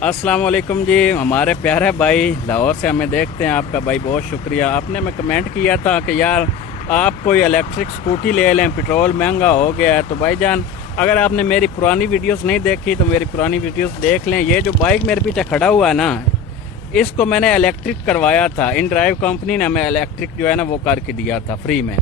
अस्सलाम वालेकुम जी। हमारे प्यारे भाई लाहौर से हमें देखते हैं, आपका भाई बहुत शुक्रिया। आपने मैं कमेंट किया था कि यार आप कोई इलेक्ट्रिक स्कूटी ले लें, पेट्रोल महंगा हो गया है। तो भाईजान अगर आपने मेरी पुरानी वीडियोस नहीं देखी तो मेरी पुरानी वीडियोस देख लें। ये जो बाइक मेरे पीछे खड़ा हुआ है ना, इसको मैंने इलेक्ट्रिक करवाया था। इन ड्राइव कंपनी ने हमें इलेक्ट्रिक जो है ना वो करके दिया था फ्री में।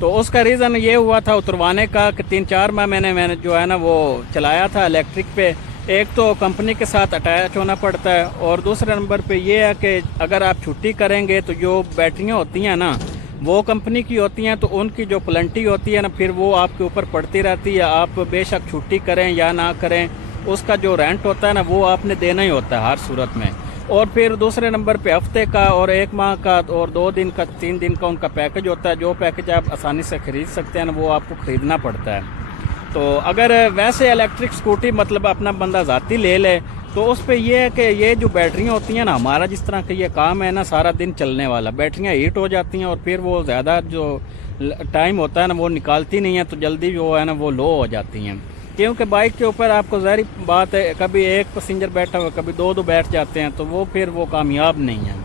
तो उसका रीज़न ये हुआ था उतरवाने का कि 3-4 माह मैंने जो है ना वो चलाया था इलेक्ट्रिक पे। एक तो कंपनी के साथ अटैच होना पड़ता है, और दूसरे नंबर पे ये है कि अगर आप छुट्टी करेंगे तो जो बैटरियाँ होती हैं ना वो कंपनी की होती हैं, तो उनकी जो प्लेंटी होती है ना फिर वो आपके ऊपर पड़ती रहती है। आप बेशक छुट्टी करें या ना करें, उसका जो रेंट होता है ना वो आपने देना ही होता है हर सूरत में। और फिर दूसरे नंबर पे हफ्ते का और 1 माह का और 2 दिन का 3 दिन का उनका पैकेज होता है। जो पैकेज आप आसानी से ख़रीद सकते हैं ना वो आपको ख़रीदना पड़ता है। तो अगर वैसे इलेक्ट्रिक स्कूटी मतलब अपना बंदा ज़ाती ले ले तो उस पे ये है कि ये जो बैटरियाँ होती हैं ना, हमारा जिस तरह का ये काम है ना सारा दिन चलने वाला, बैटरियाँ हीट हो जाती हैं और फिर वो ज़्यादा जो टाइम होता है ना वो निकालती नहीं है, तो जल्दी जो है ना वो लो हो जाती हैं। क्योंकि बाइक के ऊपर आपको ज़ाहिर बात है कभी एक पैसेंजर बैठा हुआ कभी दो बैठ जाते हैं, तो वो फिर वो कामयाब नहीं है।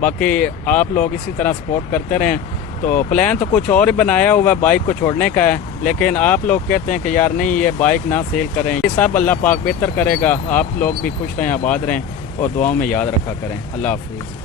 बाकी आप लोग इसी तरह सपोर्ट करते रहें। तो प्लान तो कुछ और ही बनाया हुआ है बाइक को छोड़ने का है, लेकिन आप लोग कहते हैं कि यार नहीं ये बाइक ना सेल करें। ये सब अल्लाह पाक बेहतर करेगा। आप लोग भी खुश रहें, आबाद रहें और दुआओं में याद रखा करें। अल्लाह हाफिज़।